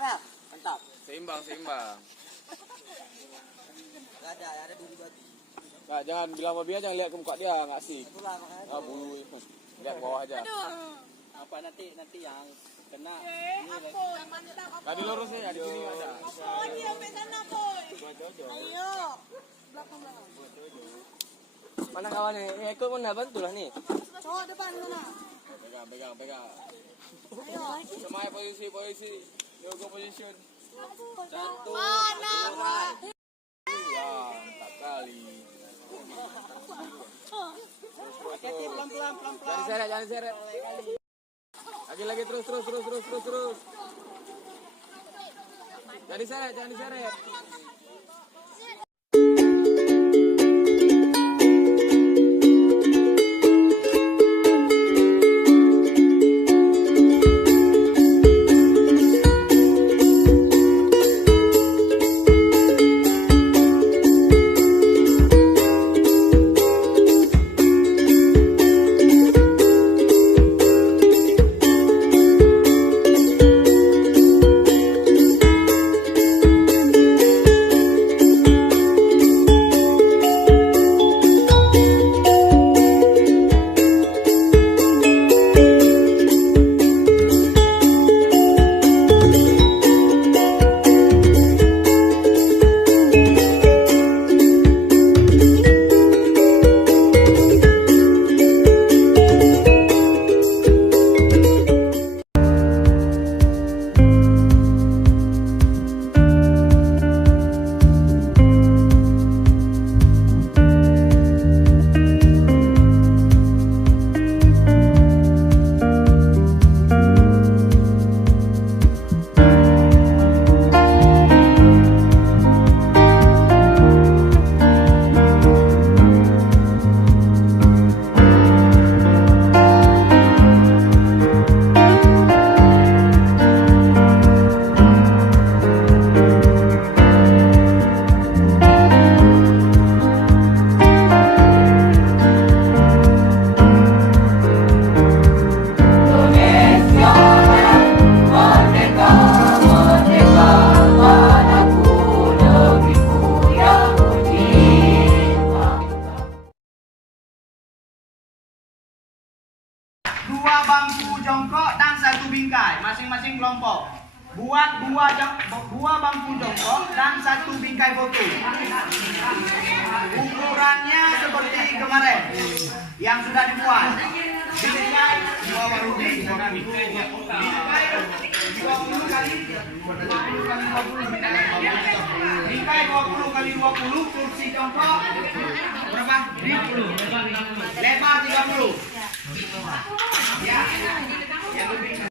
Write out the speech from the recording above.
ya? Mantap. Seimbang, seimbang. Gak ada duri batu. Nggak, jangan bilang sama dia, jangan lihat ke muka dia, nggak asik. Itulah makanya. Ah, bulu. Lihat bawah aja. Apa nanti yang kena? Aku yang mantap. Tadi lurus nih, di sini ada. Oh, dia sampai sana, boy. Ayo. Belakang. Mana kawan nih? Ini ikut mana bantu lah nih. Cowok depan sana. Pegang. Ayo. Semuanya posisi. Yoga position. Satu. Mana, Pak? Ya, mantap kali. Hati-hati pelan-pelan. Jangan seret. Lagi terus. Jangan diseret. Dua bangku jongkok dan satu bingkai, masing-masing kelompok. Buat dua bangku jongkok dan satu bingkai foto. Ukurannya seperti kemarin yang sudah dibuat. Bingkai 20 kali 20. Bingkai 20 kali 20, kursi jongkok berapa? 20. Lebar 30. Ya, yang lebih